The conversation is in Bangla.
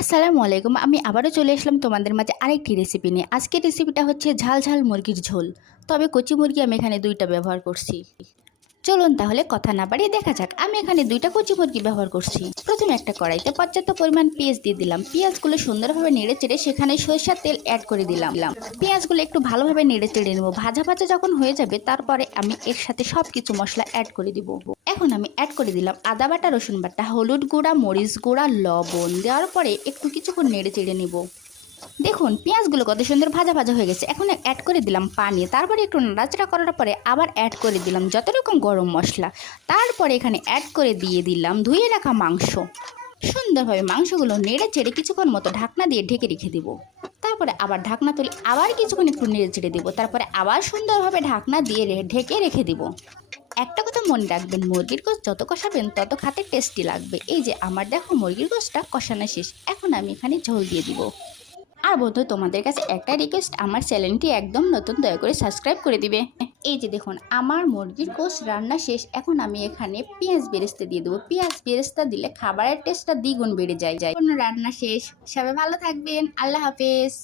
আসসালামু আলাইকুম, আমি আবারও চলে আসলাম তোমাদের মাঝে আরেকটি রেসিপি নিয়ে। আজকের রেসিপিটা হচ্ছে ঝাল ঝাল মুরগির ঝোল। তবে কচি মুরগি আমি এখানে দুইটা ব্যবহার করছি। চলুন তাহলে কথা না বাড়িয়ে দেখা যাক। আমি এখানে দুইটা কুচি মুরগি ব্যবহার করছি। প্রথমে একটা কড়াইতে পর্যাপ্ত পরিমাণ পেঁয়াজ দিয়ে দিলাম। পেঁয়াজগুলো সুন্দরভাবে নেড়ে চেড়ে সেখানে সরিষার তেল অ্যাড করে দিলাম। পেঁয়াজগুলো একটু ভালোভাবে নেড়ে চেড়ে নেব। ভাজা ভাজা যখন হয়ে যাবে, তারপরে আমি এর সাথে সব কিছু মশলা অ্যাড করে দিব। এখন আমি অ্যাড করে দিলাম আদা বাটা, রসুন বাটা, হলুদ গুঁড়া, মরিচ গুঁড়া, লবণ। দেওয়ার পরে একটু কিছুক্ষণ নেড়ে চেড়ে নেব। দেখুন, পেঁয়াজগুলো কত সুন্দর ভাজা ভাজা হয়ে গেছে। এখন অ্যাড করে দিলাম পানি। তারপরে একটু নাড়াচাড়া করার পরে আবার অ্যাড করে দিলাম যত রকম গরম মশলা। তারপরে এখানে অ্যাড করে দিয়ে দিলাম ধুয়ে রাখা মাংস। সুন্দরভাবে মাংসগুলো নেড়ে চেড়ে কিছুক্ষণ মতো ঢাকনা দিয়ে ঢেকে রেখে দিব। তারপরে আবার ঢাকনা তুলে আবার কিছুক্ষণ একটু নেড়ে চেড়ে দিব। তারপরে আবার সুন্দরভাবে ঢাকনা দিয়ে ঢেকে রেখে দিব। একটা কথা মনে রাখবেন, মুরগির গোস যত কষাবেন তত খাতে টেস্টি লাগবে। এই যে আমার দেখো মুরগির গোসটা কষানো শেষ। এখন আমি এখানে ঝোল দিয়ে দিব। আর বন্ধু, তোমাদের কাছে একটা রিকোয়েস্ট আমার চ্যানেলটি একদম নতুন, দয়া করে সাবস্ক্রাইব করে দিবে। এই যে দেখুন, আমার মুরগির কোষ রান্না শেষ, এখন আমি এখানে পেঁয়াজ বেরেস্তে দিয়ে দেবো। পেঁয়াজ বেরেস্তা দিলে খাবারের টেস্টটা দ্বিগুণ বেড়ে যায়। যায় রান্না শেষ। সবাই ভালো থাকবেন। আল্লাহ হাফেজ।